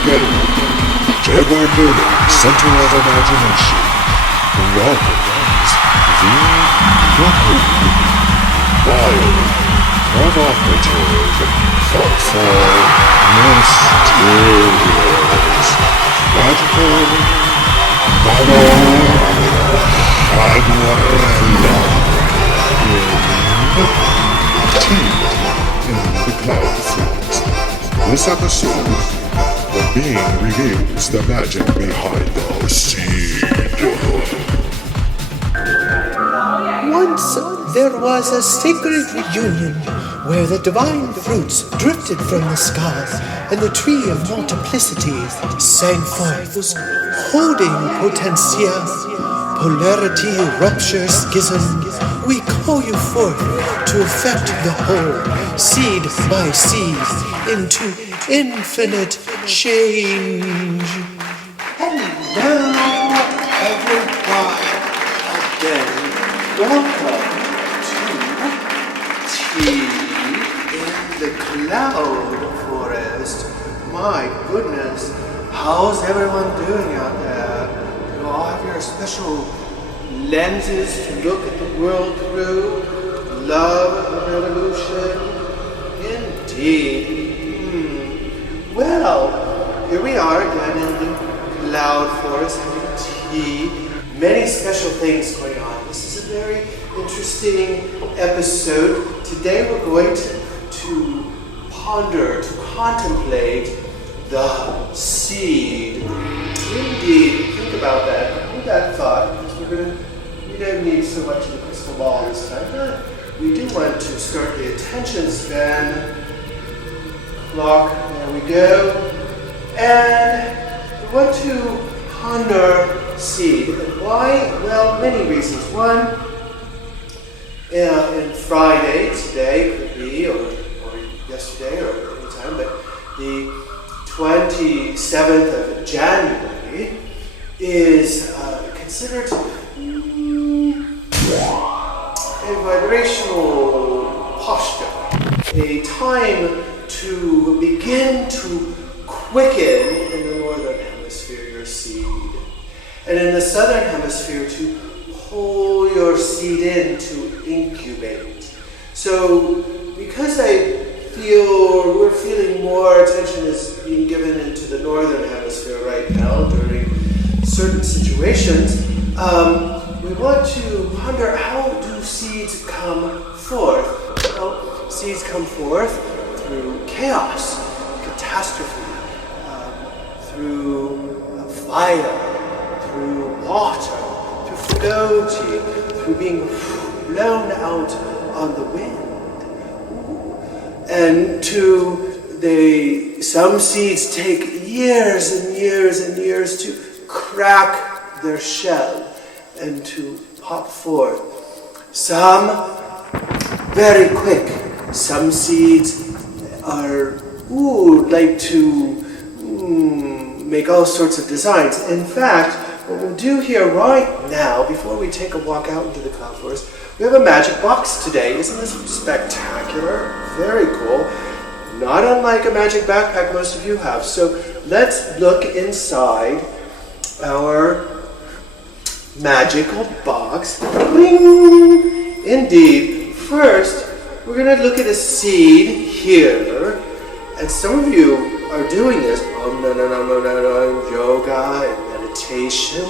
Jaguarella, Jaguarella, center of imagination, welcomes the Mago, wild, provocative, thoughtful, mysterious, magical, Mago, Jaguarella, in the cloud fruit. This episode, the being reveals the magic behind the seed. Once there was a sacred reunion where the divine fruits drifted from the skies and the tree of multiplicities sang forth, holding potentia, polarity, rupture, schism. We call you forth to effect the whole, seed by seed, into infinite change. Hello, everyone. Again, welcome to Tea in the Cloud Forest. My goodness, how's everyone doing out there? You all have your special lenses to look at the world through. Love the revolution. Indeed. Well, here we are again in the Cloud Forest having tea. Many special things going on. This is a very interesting episode. Today we're going to ponder, to contemplate the seed. Indeed, think about that. Hold that thought, because we don't need so much of the crystal ball this time, but we do want to start the attention span clock. There we go. And we want to ponder seed. Why? Well, many reasons. One, in Friday, today could be, or yesterday, or any time, but the 27th of January is considered a vibrational posture, a time to begin to quicken in the northern hemisphere your seed, and in the southern hemisphere to pull your seed in to incubate. So because we're feeling more attention is being given into the northern hemisphere right now during certain situations, we want to ponder, how do seeds come forth? Well, seeds come forth through chaos, catastrophe, through fire, through water, through floating, through being blown out on the wind. And some seeds take years and years and years to crack their shell and to pop forth. Some very quick. Some seeds are like to make all sorts of designs. In fact, what we'll do here right now, before we take a walk out into the cloud forest, we have a magic box today. Isn't this spectacular? Very cool. Not unlike a magic backpack most of you have. So let's look inside our magical box. Ring! Indeed. First, we're going to look at a seed here. And some of you are doing this. Yoga and meditation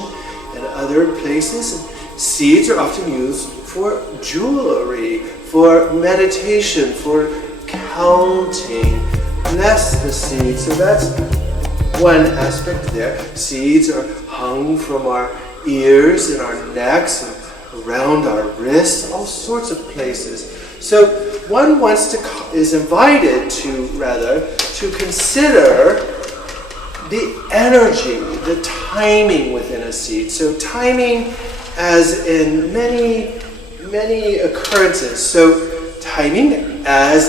and other places. And seeds are often used for jewelry, for meditation, for counting. Bless the seed. So that's one aspect there. Seeds are hung from our ears and our necks and around our wrists, all sorts of places. So one is invited to consider the energy, the timing within a seed. So timing as in many occurrences. So timing is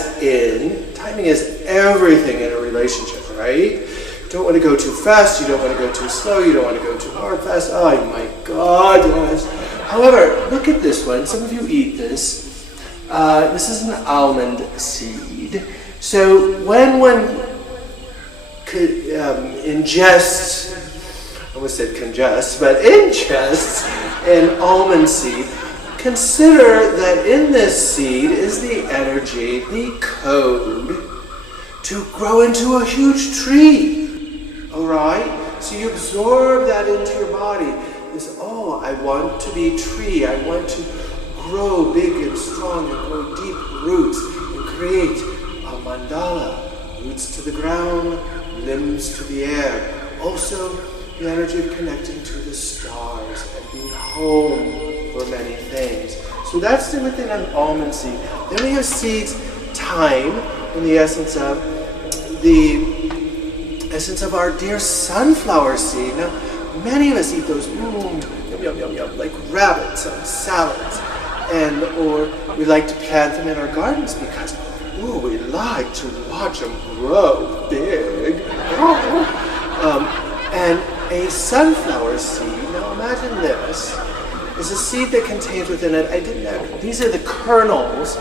everything in a relationship, right? You don't want to go too fast, you don't want to go too slow, you don't want to go too hard, fast. Oh my God, yes. However, look at this one. Some of you eat this. This is an almond seed. So when one ingests, I almost said congest, but ingests an almond seed, consider that in this seed is the energy, the code, to grow into a huge tree. All right? So you absorb that into your body. This, oh, I want to be a tree. I want to grow big and strong and grow deep roots and create a mandala. Roots to the ground, limbs to the air. Also, the energy of connecting to the stars and being home for many things. So that's within an almond seed. Then we have seeds, thyme, in the essence of our dear sunflower seed. Now, many of us eat those, yum, yum, yum, yum, like rabbits on salads. Or we like to plant them in our gardens because, we like to watch them grow big. And a sunflower seed, now imagine this, is a seed that contains within it, these are the kernels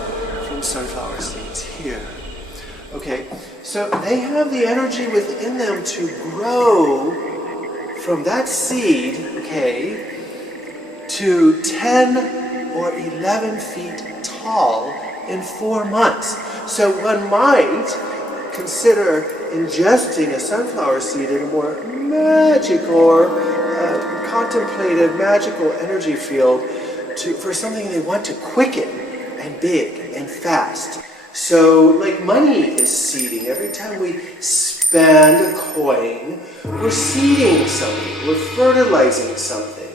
from sunflower seeds here. Okay, so they have the energy within them to grow from that seed, okay, to 10 or 11 feet tall in 4 months. So one might consider ingesting a sunflower seed in a more magical or contemplative, magical energy field for something they want to quicken and big and fast. So, like money is seeding. Every time we spend a coin, we're seeding something. We're fertilizing something.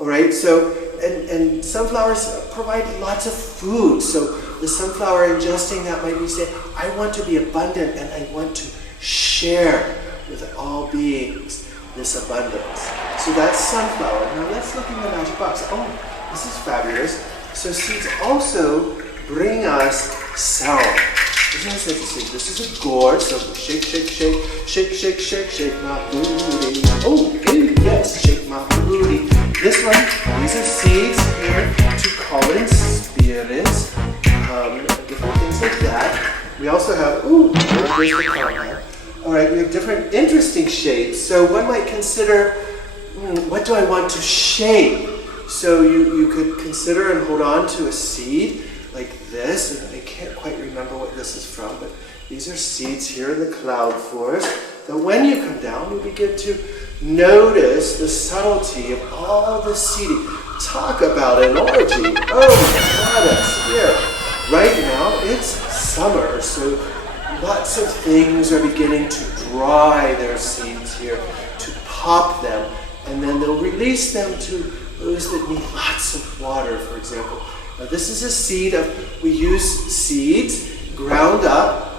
All right. So, and sunflowers provide lots of food. So, the sunflower ingesting that might be saying, "I want to be abundant, and I want to share with all beings this abundance." So that's sunflower. Now let's look in the magic box. Oh, this is fabulous. So seeds also bring us sound. Isn't this interesting? This is a gourd. So shake, shake, shake, shake, shake, shake, shake my booty. Oh, yes, shake my booty. This one, these are seeds here to call in spirits, different things like that. We also have, there's the caramel. All right, we have different interesting shapes. So one might consider, what do I want to shape? So you could consider and hold on to a seed like this. And I can't quite remember what this is from, but these are seeds here in the cloud forest. That when you come down, you begin to notice the subtlety of all the seeding. Talk about an orgy. Oh my God, that's here. Right now, it's summer, so lots of things are beginning to dry their seeds here, to pop them, and then they'll release them to those that need lots of water, for example. Now this is a seed we use seeds ground up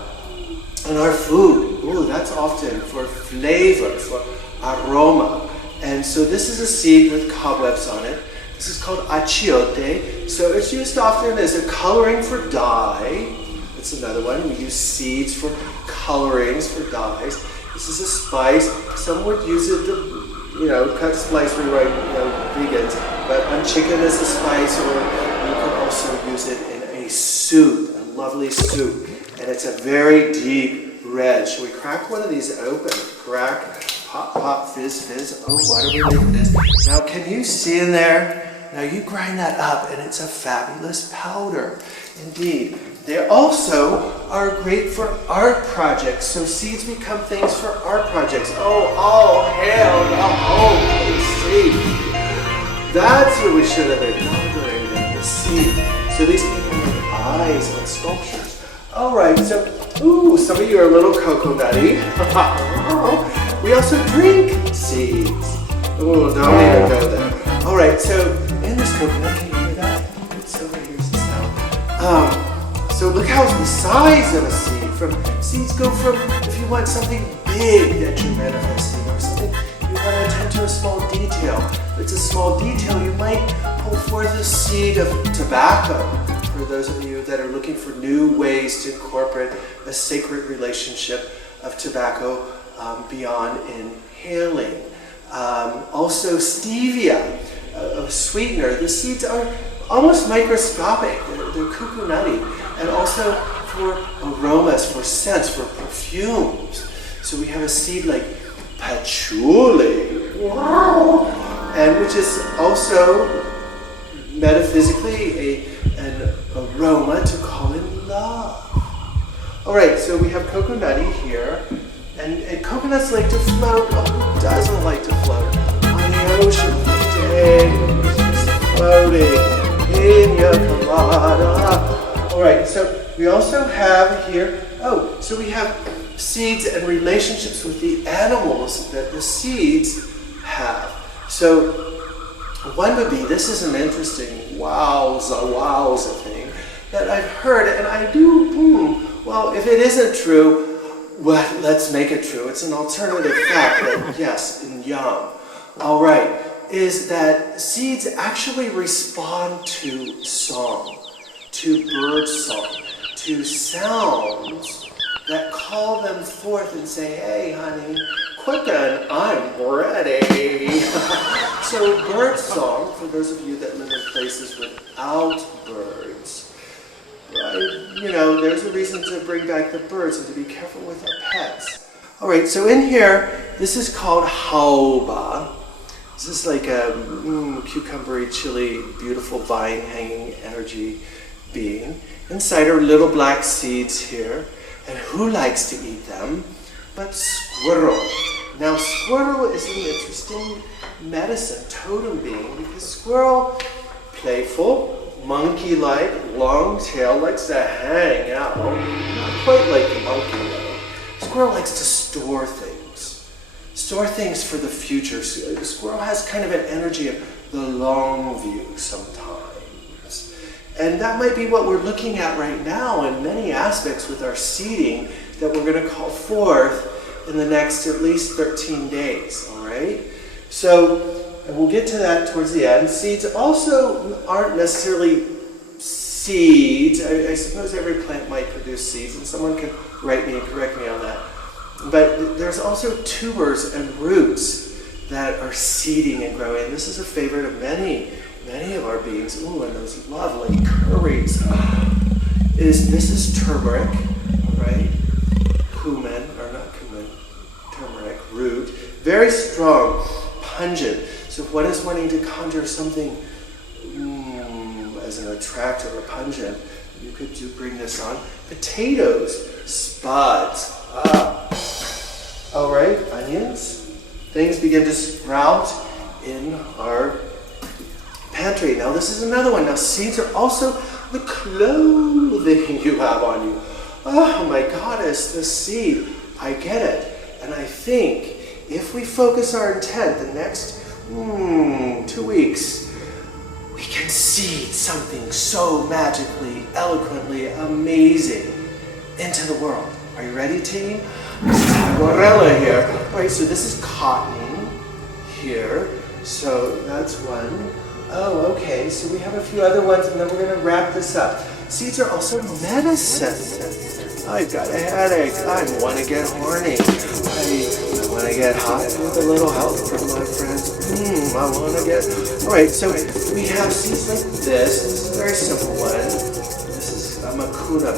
in our food. That's often for flavor, for aroma. And so this is a seed with cobwebs on it. This is called achiote. So it's used often as a coloring for dye. That's another one. We use seeds for colorings, for dyes. This is a spice. Some would use it to, cut, slice, rewrite, vegans. But on chicken as a spice, or you can also use it in a soup, a lovely soup. And it's a very deep red. Shall we crack one of these open? Crack, pop, pop, fizz, fizz. Oh, what do we make this? Now, can you see in there? Now you grind that up and it's a fabulous powder. Indeed. They also are great for art projects. So seeds become things for art projects. Oh, hell no. Oh, seed. That's what we should have inaugurated, the seed. So these become like eyes on sculptures. All right, so, some of you are a little coconutty. We also drink seeds. Don't even go there. All right, so in this coconut, can you hear that? It's over here's the sound. So look how the size of a seed. Seeds go from, if you want something big that you're manifesting, or something you want to attend to a small detail. If it's a small detail, you might pull forth a seed of tobacco. For those of you that are looking for new ways to incorporate a sacred relationship of tobacco beyond inhaling. Also stevia, a sweetener. The seeds are almost microscopic. They're cuckoo nutty. And also for aromas, for scents, for perfumes. So we have a seed like patchouli, wow, and which is also metaphysically an aroma to call in love. All right, so we have coconutty here, and coconuts like to float. Oh, who doesn't like to float on the ocean for days, just floating in your colada. All right, so we also have here, so we have seeds and relationships with the animals that the seeds have. So one would be, this is an interesting wowza thing that I've heard, and I do, well, if it isn't true, well, let's make it true. It's an alternative fact that, yes, in Yum. All right, is that seeds actually respond to song, to bird song, to sounds that call them forth and say, hey, honey, quicken, I'm ready. So bird song, for those of you that live in places without birds, right? You know, there's a reason to bring back the birds and to be careful with our pets. All right, so in here, this is called haoba. This is like a cucumbery, chili, beautiful vine hanging energy being. Inside are little black seeds here. And who likes to eat them but squirrel? Now squirrel is an interesting medicine, totem being, because squirrel, playful, monkey-like, long tail, likes to hang out. Not quite like the monkey though. Squirrel likes to store things. Store things for the future. Squirrel has kind of an energy of the long view sometimes. And that might be what we're looking at right now in many aspects with our seeding that we're going to call forth in the next at least 13 days, all right? So, and we'll get to that towards the end. Seeds also aren't necessarily seeds. I suppose every plant might produce seeds, and someone can write me and correct me on that. But there's also tubers and roots that are seeding and growing. This is a favorite of many of our beings. Ooh, and those lovely curries. This is turmeric, right? Cumin, or not cumin, turmeric root. Very strong, pungent. So if one is wanting to conjure something as an attractor or pungent, you could bring this on. Potatoes, spuds. All right, onions. Things begin to sprout in our pantry. Now this is another one. Now seeds are also the clothing you have on you. Oh my goddess, the seed. I get it. And I think if we focus our intent the next 2 weeks, we can seed something so magically, eloquently amazing into the world. Are you ready, team? Jaguarella here. All right, so this is cotton here. So that's one. Oh, okay, so we have a few other ones, and then we're going to wrap this up. Seeds are also medicine. I've got a headache. I want to get horny. I want to get hot with a little help from my friends. I want to get... All right, so we have seeds like this. This is a very simple one. This is a macuna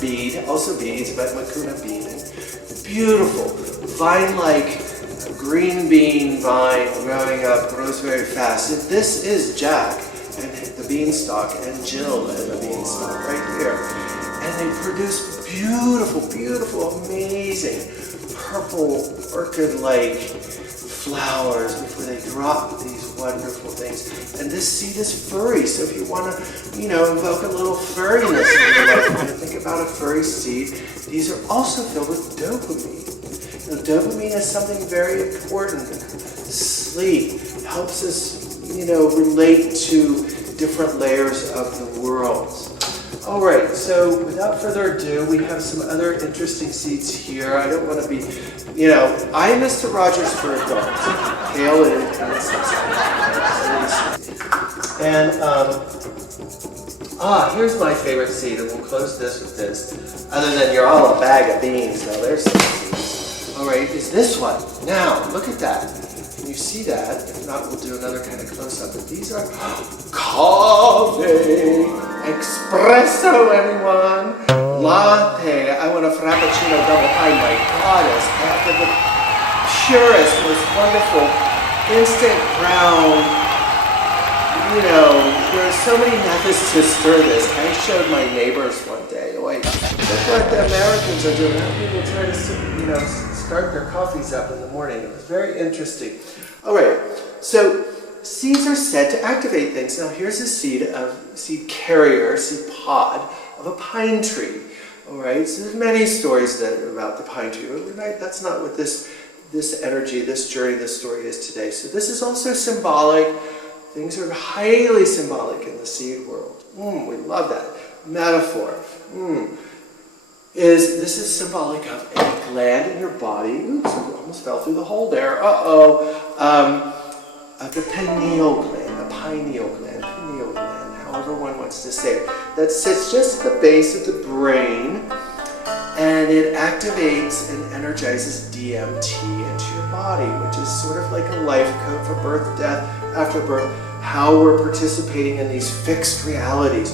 bead, also beads, but macuna bean. Beautiful, vine-like green bean vine growing up, grows very fast. This is Jack and the beanstalk and Jill and the beanstalk right here. And they produce beautiful, amazing purple orchid-like flowers before they drop these wonderful things. And this seed is furry, so if you want to, invoke a little furriness in your life, when you think about a furry seed, these are also filled with dopamine. Now, dopamine is something very important. Sleep helps us, relate to different layers of the world. All right, so without further ado, we have some other interesting seeds here. I don't want to be, I am Mr. Rogers for adults. Hail and And, here's my favorite seed, and we'll close this with this. Other than you're all a bag of beans. Now, there's some seeds. All right, is this one. Now, look at that. Can you see that? If not, we'll do another kind of close-up. But these are coffee. Espresso, anyone? Latte. I want a frappuccino double pine. My goddess. I have the purest, most wonderful, instant brown. You know, there are so many methods to stir this. I showed my neighbors one day. Wait, look what the Americans are doing. How people try to, start their coffees up in the morning. It was very interesting. All right, so seeds are said to activate things. Now here's a seed carrier, seed pod of a pine tree. All right, so there's many stories about the pine tree, but that's not what this energy, this journey, this story is today. So this is also symbolic. Things are highly symbolic in the seed world. We love that. Metaphor. This is symbolic of a gland in your body. Oops, I almost fell through the hole there. The pineal gland, pineal gland, however one wants to say it. That sits just at the base of the brain, and it activates and energizes DMT into your body, which is sort of like a life code for birth, death, after birth, how we're participating in these fixed realities.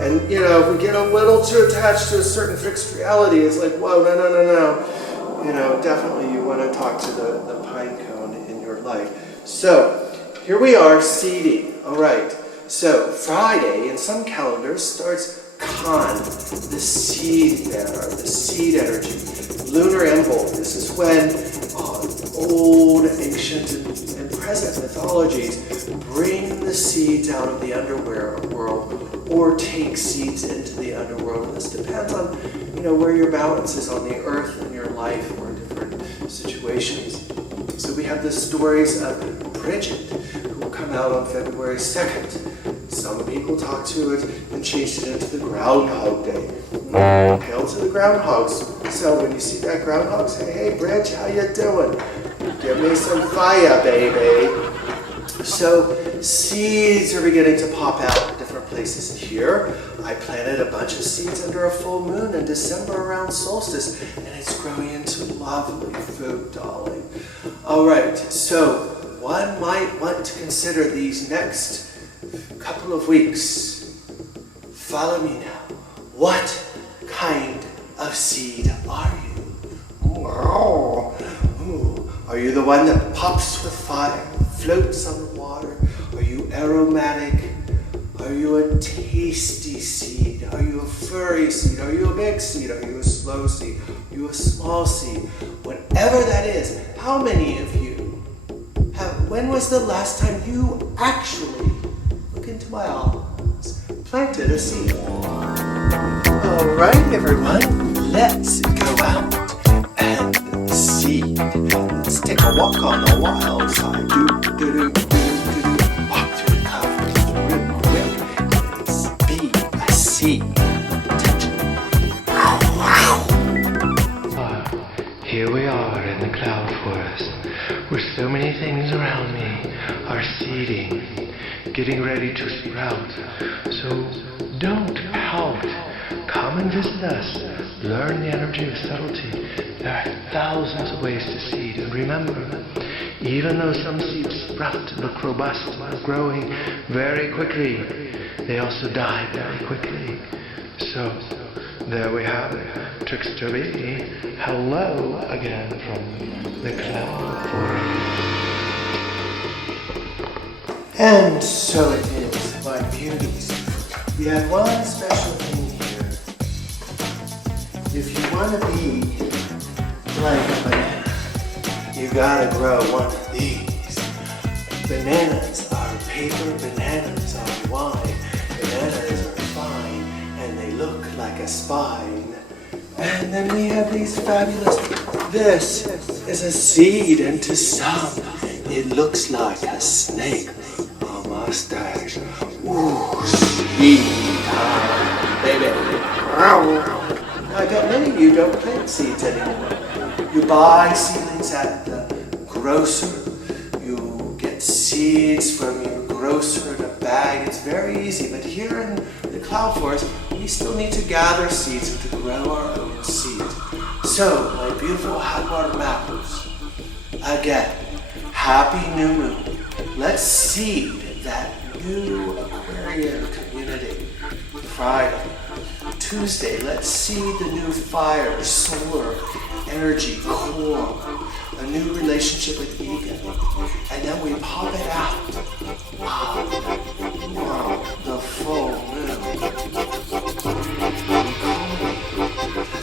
And if we get a little too attached to a certain fixed reality, it's like, whoa, no. Definitely you want to talk to the pine cone in your life. So here we are, seeding. All right. So Friday in some calendars starts Khan, the seed bearer, the seed energy. Lunar Emble. This is when old, ancient, and present mythologies bring the seeds out of the underworld or take seeds into the underworld. And this depends on, where your balance is on the earth in your life or in different situations. So we have the stories of Bridget, who will come out on February 2nd. Some people talk to it and changed it into the Groundhog Day. Hail to the groundhogs. So when you see that groundhog, say, hey, Bridge, how you doing? Give me some fire, baby. So seeds are beginning to pop out in different places. Here, I planted a bunch of seeds under a full moon in December around solstice, and it's growing into lovely food, darling. All right, so one might want to consider these next couple of weeks. Follow me now. What kind of seed are you? Are you the one that pops with fire, floats on the water? Are you aromatic? Are you a tasty seed? Are you a furry seed? Are you a big seed? Are you a slow seed? Are you a small seed? Whatever that is, how many of you when was the last time you actually, look into my eyes, planted a seed? All right, everyone, let's go out and seed. Let's take a walk on the wild side. Walk through the clouds real quick. Let's be a seed. Here we are in the cloud forest, where so many things around me are seeding, getting ready to sprout. So don't pout. Come and visit us. Learn the energy of subtlety. There are thousands of ways to seed. And remember, even though some seeds sprout, look robust, and growing very quickly, they also die very quickly. So there we have it. Trickster B. Hello again from the cloud forest. And so it is, my beauties. We have one special thing here. If you want to be like a banana, you gotta grow one of these. Bananas are paper, bananas are wine, bananas are fine, and they look like a spine. And then we have these fabulous, this is a seed, and to some, it looks like a snake, a mustache. Ooh, seed time, baby. I bet many of you don't plant seeds anymore. You buy seedlings at the grocer. You get seeds from your grocer in a bag. It's very easy, but here in the cloud forest, we still need to gather seeds and to grow our own seeds. So, my beautiful Jaguarella, again, happy new moon. Let's seed that new Aquarian community. Friday. Tuesday, let's see the new fire, solar, energy, core, a new relationship with ego. And then we pop it out. Wow, the full moon.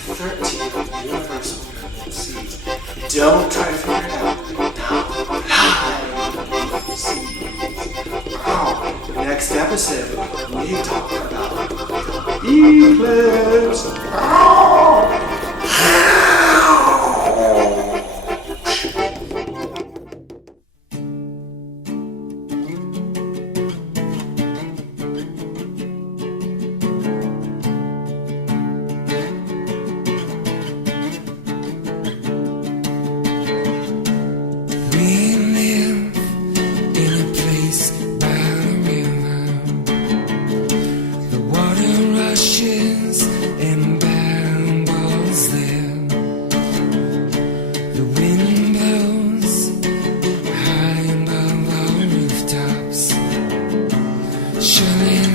The 13th universal frequency. Don't try to figure it out. Now, next episode, we talk about eclipse.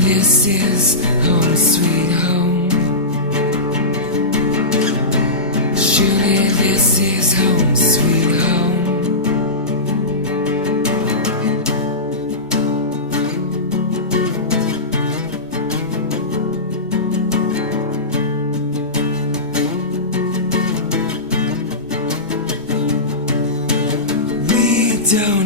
This is home sweet home. Surely this is home sweet home. We don't